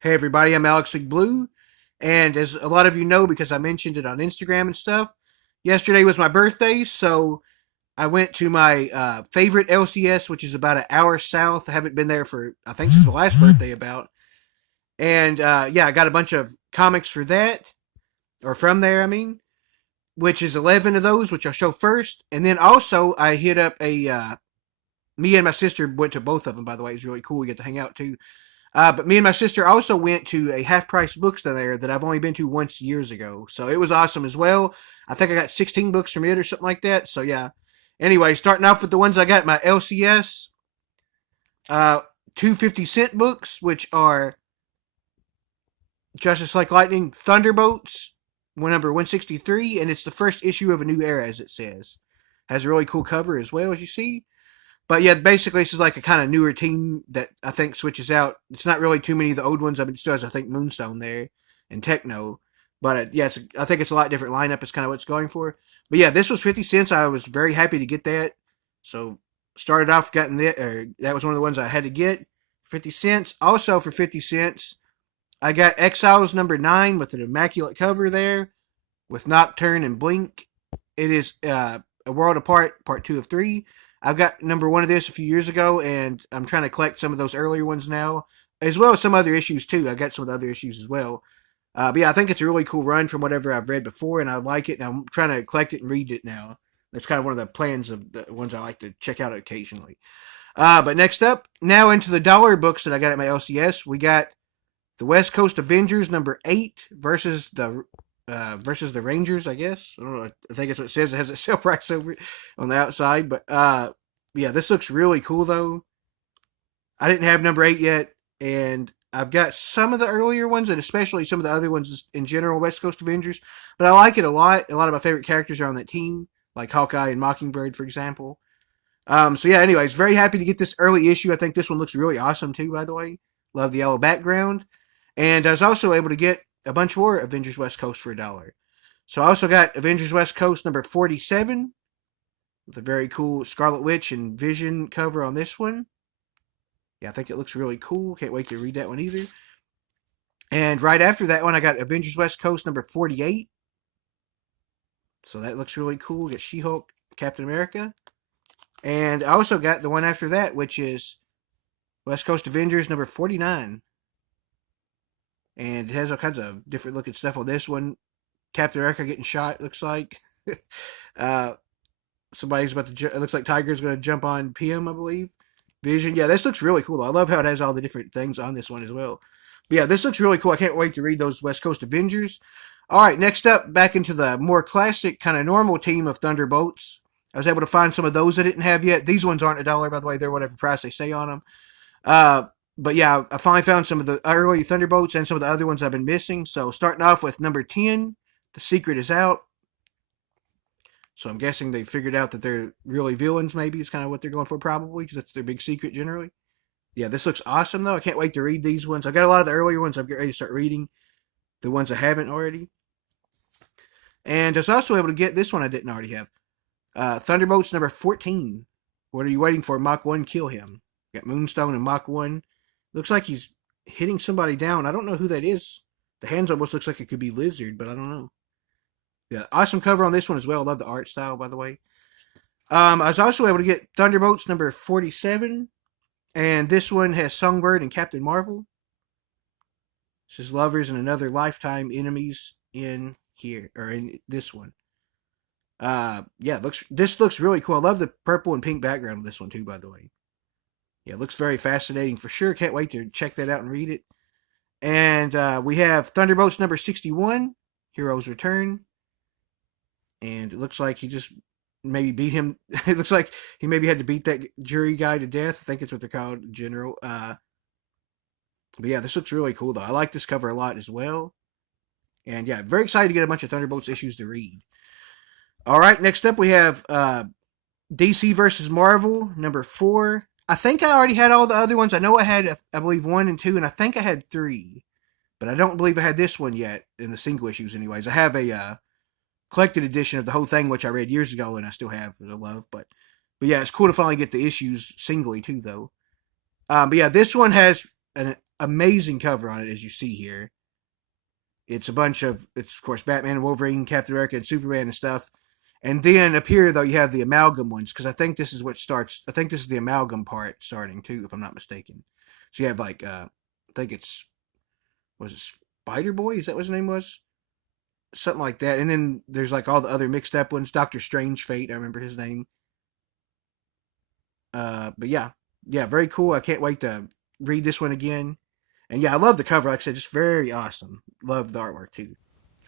Hey everybody, I'm Alex Big Blue, and as a lot of you know because I mentioned it on Instagram and stuff, yesterday was my birthday, so I went to my favorite LCS, which is about an hour south. I haven't been there for I think since my last birthday about, and yeah, I got a bunch of comics for that or from there. I mean, which is 11 of those, which I'll show first, and then also I hit up a. Me and my sister went to both of them. By the way, it was really cool. We get to hang out too. But me and my sister also went to a half price bookstore there that I've only been to once years ago. So it was awesome as well. I think I got 16 books from it or something like that. So yeah. Anyway, starting off with the ones I got my LCS, uh, 250 cent books, which are Justice Like Lightning Thunderbolts, one number 163, and it's the first issue of a new era, as it says. Has a really cool cover as well, as you see. But yeah, basically, this is like a kind of newer team that I think switches out. It's not really too many of the old ones. I mean, it still has, I think, Moonstone there and Techno. But yeah, I think it's a lot different lineup. Is kind of what it's going for. But yeah, this was 50 cents. I was very happy to get that. So started off getting that, or that was one of the ones I had to get. 50 cents. Also for 50 cents, I got Exiles number 9 with an immaculate cover there with Nocturne and Blink. It is A World Apart, part 2 of 3. I've got number 1 of this a few years ago, and I'm trying to collect some of those earlier ones now, as well as some other issues too. I got some of the other issues as well. But yeah, I think it's a really cool run from whatever I've read before, and I like it, and I'm trying to collect it and read it now. That's kind of one of the plans of the ones I like to check out occasionally. But next up, now into the dollar books that I got at my LCS, we got the West Coast Avengers number 8 versus the Rangers. I guess I don't know. I think that's what it says. It has a sale price over it on the outside, but yeah, this looks really cool though. I didn't have number 8 yet, and I've got some of the earlier ones, and especially some of the other ones in general, West Coast Avengers. But I like it a lot. A lot of my favorite characters are on that team, like Hawkeye and Mockingbird, for example. So yeah, anyways, very happy to get this early issue. I think this one looks really awesome too, by the way. Love the yellow background. And I was also able to get a bunch more Avengers West Coast for $1. So I also got Avengers West Coast number 47 with a very cool Scarlet Witch and Vision cover on this one. Yeah, I think it looks really cool. Can't wait to read that one either. And right after that one, I got Avengers West Coast number 48. So that looks really cool. Get She Hulk, Captain America. And I also got the one after that, which is West Coast Avengers number 49. And it has all kinds of different looking stuff on this one. Captain America getting shot, looks like. uh, Somebody's about to. It looks like Tiger's going to jump on PM, I believe. Vision. Yeah, this looks really cool. I love how it has all the different things on this one as well. But yeah, this looks really cool. I can't wait to read those West Coast Avengers. All right, next up, back into the more classic, kind of normal team of Thunderbolts. I was able to find some of those I didn't have yet. These ones aren't $1, by the way. They're whatever price they say on them. Uh, but yeah, I finally found some of the early Thunderbolts and some of the other ones I've been missing. So starting off with number 10, The Secret is Out. So I'm guessing they figured out that they're really villains, maybe, is kind of what they're going for, probably, because that's their big secret generally. Yeah, this looks awesome, though. I can't wait to read these ones. I've got a lot of the earlier ones I'm getting ready to start reading, the ones I haven't already. And I was also able to get this one I didn't already have. Thunderbolts number 14. What are you waiting for? Mach 1, kill him. Got Moonstone and Mach 1. Looks like he's hitting somebody down. I don't know who that is. The hands almost looks like it could be Lizard, but I don't know. Yeah, awesome cover on this one as well. Love the art style, by the way. I was also able to get Thunderbolts number 47. And this one has Songbird and Captain Marvel. It says lovers and another lifetime enemies in here, or in this one. Yeah, this looks really cool. I love the purple and pink background of this one too, by the way. Yeah, it looks very fascinating for sure. Can't wait to check that out and read it. And we have Thunderbolts number 61, Heroes Return. And it looks like he just maybe beat him. It looks like he maybe had to beat that jury guy to death. I think it's what they're called, General. But yeah, this looks really cool though. I like this cover a lot as well. And yeah, very excited to get a bunch of Thunderbolts issues to read. All right, next up we have DC versus Marvel number 4. I think I already had all the other ones. I know I had, I believe, 1 and 2, and I think I had 3. But I don't believe I had this one yet in the single issues, anyways. I have a collected edition of the whole thing, which I read years ago, and I still have that I love. But yeah, it's cool to finally get the issues singly too, though. But yeah, this one has amazing cover on it, as you see here. It's a bunch of, it's of course Batman, Wolverine, Captain America, and Superman and stuff. And then up here, though, you have the amalgam ones, because I think this is what starts. I think this is the amalgam part starting too, if I'm not mistaken. So you have like, I think it's, was it Spider Boy? Is that what his name was? Something like that. And then there's like all the other mixed up ones. Doctor Strange Fate, I remember his name. But yeah, yeah, very cool. I can't wait to read this one again. And yeah, I love the cover. Like I said, just very awesome. Love the artwork too.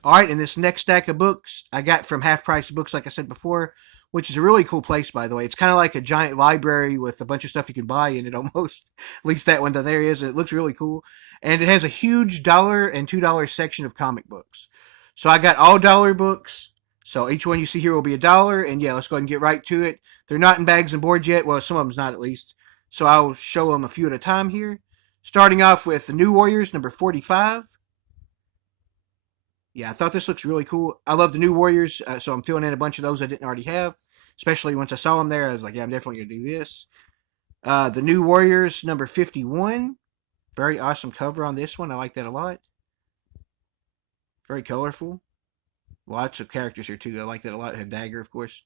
All right, and this next stack of books I got from Half Price Books, like I said before, which is a really cool place, by the way. It's kind of like a giant library with a bunch of stuff you can buy in it almost. At least that one that there is. And it looks really cool. And it has a huge dollar and $2 section of comic books. So I got all dollar books. So each one you see here will be $1. And yeah, let's go ahead and get right to it. They're not in bags and boards yet. Well, some of them's not at least. So I'll show them a few at a time here. Starting off with the New Warriors, number 45. Yeah, I thought this looks really cool. I love the New Warriors, so I'm filling in a bunch of those I didn't already have. Especially once I saw them there, I was like, yeah, I'm definitely going to do this. The New Warriors, number 51. Very awesome cover on this one. I like that a lot. Very colorful. Lots of characters here, too. I like that a lot. I have Dagger, of course,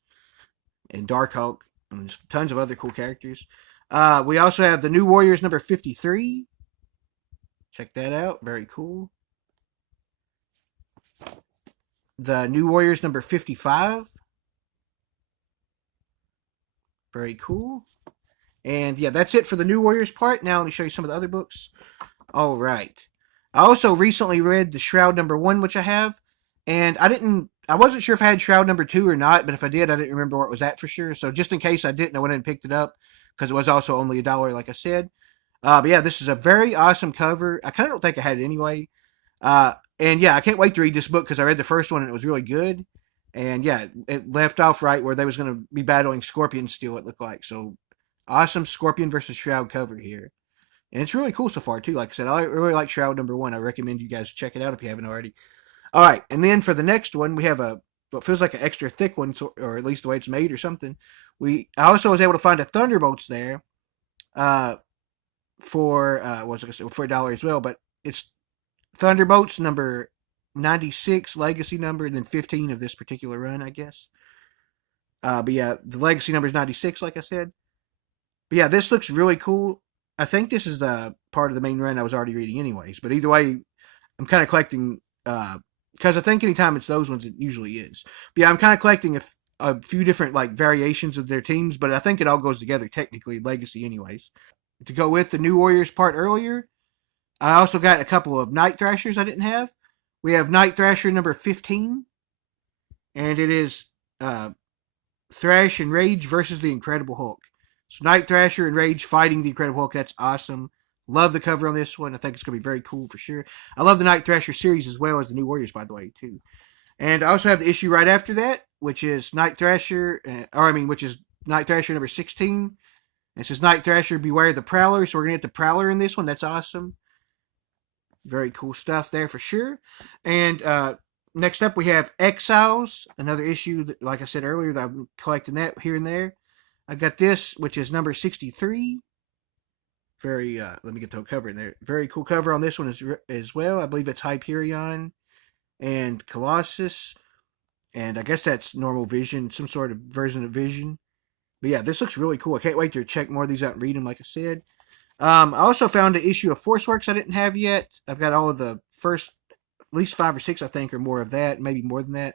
and Darkhawk, and tons of other cool characters. We also have the New Warriors, number 53. Check that out. Very cool. The New Warriors, number 55. Very cool. And yeah, that's it for the New Warriors part. Now let me show you some of the other books. All right. I also recently read the Shroud number 1, which I have, and I wasn't sure if I had Shroud number 2 or not, but if I did, I didn't remember where it was at for sure. So just in case I didn't, I went and picked it up because it was also only $1, like I said. But yeah, this is a very awesome cover. I kind of don't think I had it anyway. And yeah, I can't wait to read this book because I read the first one and it was really good. And yeah, it left off right where they was going to be battling Scorpion Steel, it looked like. So awesome Scorpion versus Shroud cover here. And it's really cool so far, too. Like I said, I really like Shroud number 1. I recommend you guys check it out if you haven't already. All right, and then for the next one, we have what feels like an extra thick one, or at least the way it's made or something. I also was able to find a Thunderbolts there, for what was I gonna say, for $1 as well. But it's Thunderbolts number 96 legacy number, and then 15 of this particular run, I guess. But yeah, the legacy number is 96, like I said. But yeah, this looks really cool. I think this is the part of the main run I was already reading, anyways. But either way, I'm kind of collecting because I think anytime it's those ones, it usually is. But yeah, I'm kind of collecting a few different like variations of their teams, but I think it all goes together technically, legacy, anyways. To go with the New Warriors part earlier, I also got a couple of Night Thrashers I didn't have. We have Night Thrasher number 15, and it is Thrash and Rage versus the Incredible Hulk. So Night Thrasher and Rage fighting the Incredible Hulk. That's awesome. Love the cover on this one. I think it's going to be very cool for sure. I love the Night Thrasher series as well as the New Warriors, by the way, too. And I also have the issue right after that, which is Night Thrasher, which is Night Thrasher number 16. It says Night Thrasher, beware the Prowler. So we're going to get the Prowler in this one. That's awesome. Very cool stuff there for sure. And next up, we have Exiles, another issue, that, like I said earlier, that I'm collecting that here and there. I got this, which is number 63. Very, let me get the cover in there. Very cool cover on this one as well. I believe it's Hyperion and Colossus. And I guess that's normal Vision, some sort of version of Vision. But yeah, this looks really cool. I can't wait to check more of these out and read them, like I said. I also found an issue of Forceworks I didn't have yet. I've got all of the first, at least 5 or 6, I think, or more of that, maybe more than that.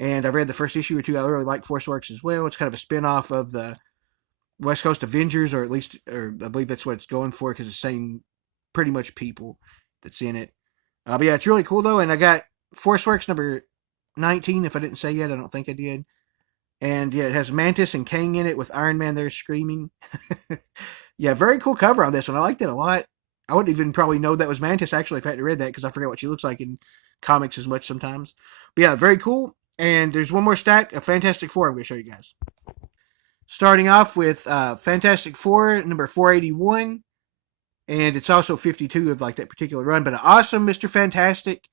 And I read the first issue or two. I really like Forceworks as well. It's kind of a spin-off of the West Coast Avengers, or at least, or I believe that's what it's going for, because it's the same pretty much people that's in it. But yeah, it's really cool though. And I got Forceworks number 19. If I didn't say yet, I don't think I did. And yeah, it has Mantis and Kang in it with Iron Man there screaming. Yeah, very cool cover on this one. I liked it a lot. I wouldn't even probably know that was Mantis actually if I hadn't read that, because I forget what she looks like in comics as much sometimes. But yeah, very cool. And there's one more stack of Fantastic Four I'm going to show you guys. Starting off with Fantastic Four number 481, and it's also 52 of like that particular run. But an awesome Mr. Fantastic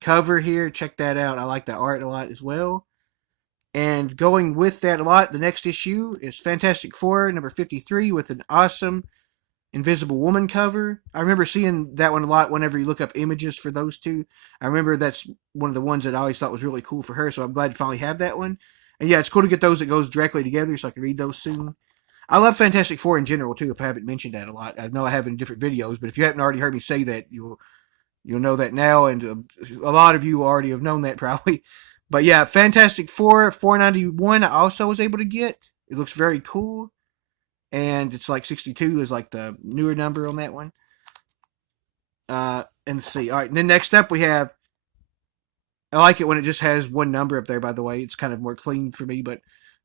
cover here. Check that out. I like the art a lot as well. And going with that a lot, the next issue is Fantastic Four number 53 with an awesome Invisible Woman cover. I remember seeing that one a lot whenever you look up images for those two. I remember that's one of the ones that I always thought was really cool for her, so I'm glad to finally have that one. And yeah, it's cool to get those that goes directly together so I can read those soon. I love Fantastic Four in general too, if I haven't mentioned that a lot. I know I have in different videos, but if you haven't already heard me say that, you'll know that now, and a lot of you already have known that probably. But yeah, Fantastic Four 491 I also was able to get. It looks very cool, and it's like 62 is like the newer number on that one. And let's see. All right, and then next up we have. I like it when it just has one number up there. By the way, it's kind of more clean for me, but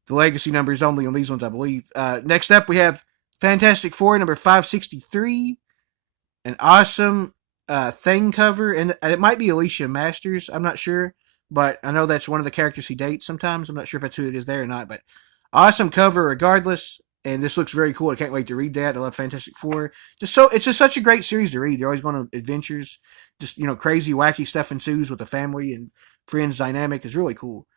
the legacy number is only on these ones, I believe. Next up we have Fantastic Four number 563, an awesome thing cover, and it might be Alicia Masters. I'm not sure, but I know that's one of the characters he dates sometimes. I'm not sure if that's who it is there or not, but awesome cover regardless. And this looks very cool. I can't wait to read that. I love Fantastic Four. It's just such a great series to read. They're always going on adventures. Just crazy, wacky stuff ensues with the family and friends dynamic is really cool.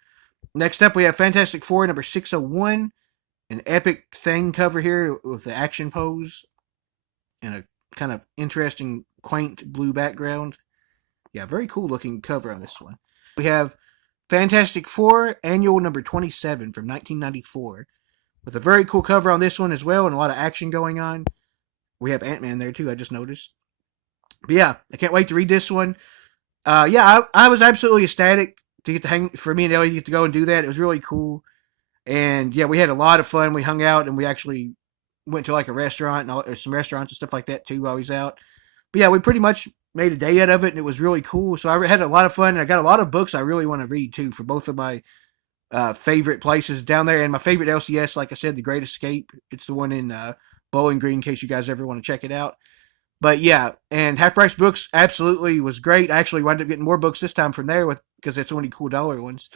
Next up, we have Fantastic Four number 601, an epic thing cover here with the action pose and a kind of interesting, quaint blue background. Yeah, very cool looking cover on this one. We have Fantastic Four annual number 27 from 1994 with a very cool cover on this one as well and a lot of action going on. We have Ant-Man there too, I just noticed. But yeah, I can't wait to read this one. I was absolutely ecstatic to get to hang, for me and Ellie to get to go and do that. It was really cool. And yeah, we had a lot of fun. We hung out and we actually went to like a restaurant and some restaurants and stuff like that too while we was out. But yeah, we pretty much made a day out of it and it was really cool. So I had a lot of fun and I got a lot of books I really want to read too for both of my favorite places down there. And my favorite LCS, like I said, The Great Escape. It's the one in Bowling Green in case you guys ever want to check it out. But yeah, and Half Price Books absolutely was great. I actually wound up getting more books this time from there because it's only cool dollar ones.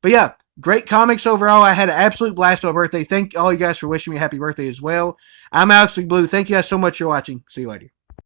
But yeah, great comics overall. I had an absolute blast on my birthday. Thank all you guys for wishing me a happy birthday as well. I'm Alex Blue. Thank you guys so much for watching. See you later.